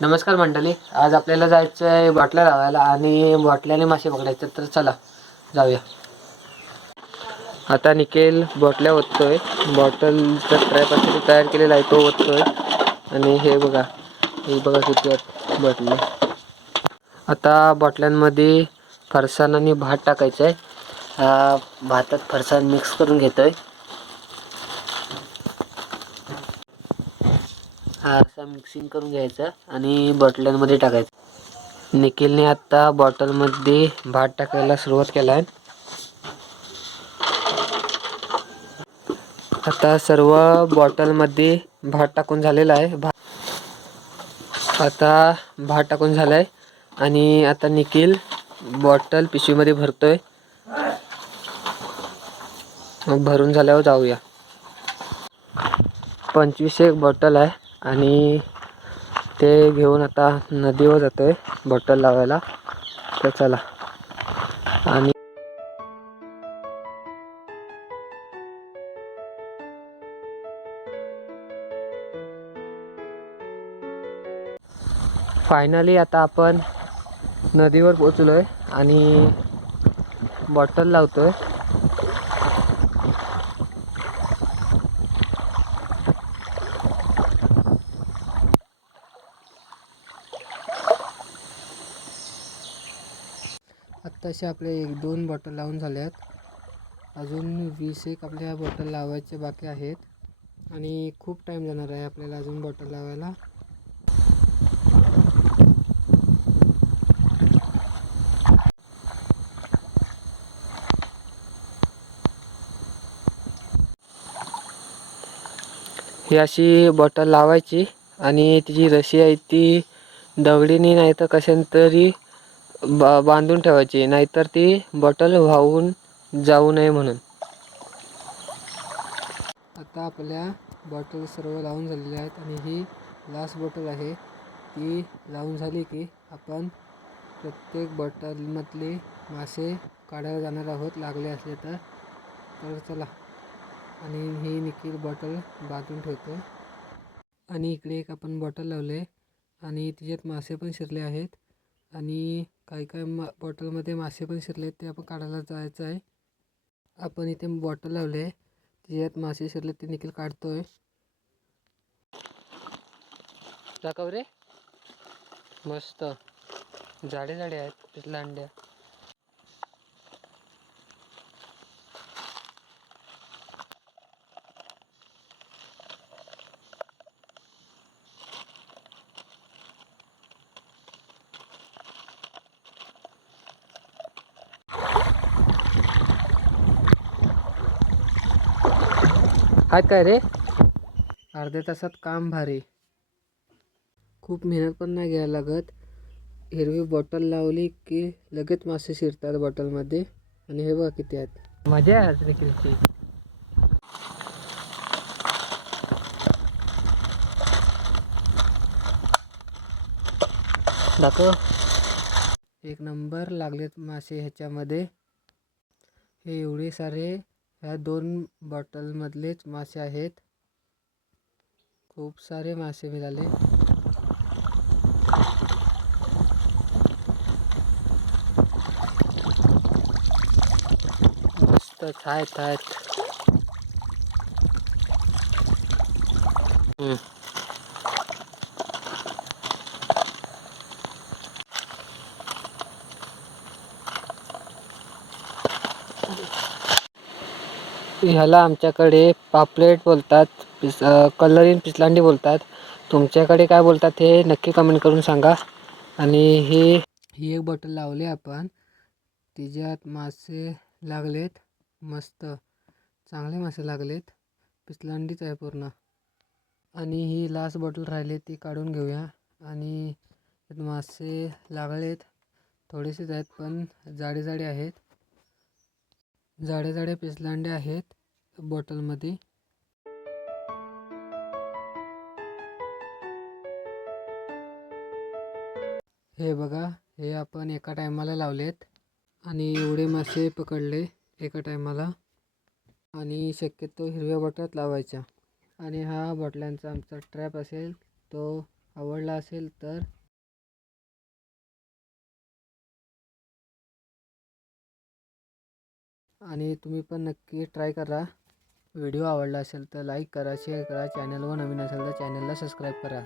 नमस्कार मंडळी, आज आपल्याला जायचं आहे बाटल्या लावायला आणि बाटल्याने मासे पकडायचे. तर चला जाऊया. आता निखिल बाटल्या ओततोय. बॉटलचा ट्रॅप असे तयार केलेला आहे, तो ओततोय. आणि हे बघा किती बाटल्या. आता बाटल्यांमध्ये फरसाण आणि भात टाकायचं आहे. भातात फरसाण मिक्स करून घेतोय. असं मिक्सिंग करून घ्यायचं आणि बाटल्यांमध्ये टाकायचं. निखिलने आता बॉटलमध्ये भात टाकायला सुरुवात केला आहे. आता सर्व बॉटलमध्ये भात टाकून झालेला आहे. आता भात टाकून झालाय आणि आता निखिल बॉटल पिशवीमध्ये भरतोय. भरून झाल्यावर जाऊया. 25 एक बॉटल आहे आणि ते घेऊन आता नदीवर जातोय बॉटल लावायला. तर चला. आणि फायनली आता आपण नदीवर पोचलोय आणि बॉटल लावतोय. आत्ताशी आपले 1-2 बॉटल लावून झाल्यात. अजून 20 एक आपल्या बॉटल लावायचे बाकी आहेत आणि खूप टाईम जाणार आहे आपल्याला अजून बॉटल लावायला. ही अशी बॉटल लावायची आणि तिची रशी आहे ती दगडीने नाही तर कशाने तरी बांधून ठेवायची, नाहीतर ती बॉटल वाहून जाऊ नये म्हणून. आता आपल्या बॉटल सर्व लावून झालेल्या आहेत आणि ही लास्ट बॉटल आहे. ती लावून झाली की आपण प्रत्येक बॉटलमधले मासे काढायला जाणार आहोत, लागले असले तर. चला. आणि ही निखिल बॉटल बांधून ठेवतो. आणि इकडे एक आपण बॉटल लावले आणि तिच्यात मासे पण शिरले आहेत आणि काही बॉटलमध्ये मासे पण शिरले आहेत, ते आपण काढायला जायचं आहे. आपण इथे बॉटल लावले, तिच्यात मासे शिरले, ते निखिल काढतोय. दाखव रे. मस्त जाडे आहेत तिथल्या अंड्या. हाय काय रे. अर्ध्या तासात काम भारी. खूप मेहनत पण नाही घ्यायला लागत. हिरवी बॉटल लावली की लगेच मासे शिरतात बॉटलमध्ये. आणि हे बघा किती आहेत. मजा आहे आज निखिलची. दाखव. एक नंबर लागलेत मासे ह्याच्यामध्ये. हे एवढे सारे ह्या 2 बॉटलमधलेच मासे आहेत. खूप सारे मासे मिळाले. मस्त आहेत. ह्याला आमच्याकडे पापलेट बोलतात, कलरीन पिसलांडी बोलतात. तुमच्याकडे काय बोलतात हे नक्की कमेंट करून सांगा. आणि ही एक बॉटल लावली आपण, तिच्यात मासे लागलेत. मस्त चांगले मासे लागलेत. पिसलांडीच आहे पूर्ण. आणि ही लास्ट बॉटल राहिली, ती काढून घेऊया. आणि मासे लागलेत, थोडेसेच आहेत पण जाडे आहेत. जाडे पिसलांडे आहेत बॉटलमध्ये. हे बघा, हे आपण एका टायमाला लावलेत आणि एवढे मासे पकडले एका टायमाला. आणि शक्यतो हिरव्या बॉटलात लावायच्या. आणि हा बॉटल्यांचा आमचा ट्रॅप असेल तो आवडला असेल तर आणि तुम्ही पण नक्की ट्राय करा. व्हिडिओ आवडला असेल तर लाईक करा, शेअर करा. चॅनलवर नवीन असेल तर चॅनलला सबस्क्राईब करा.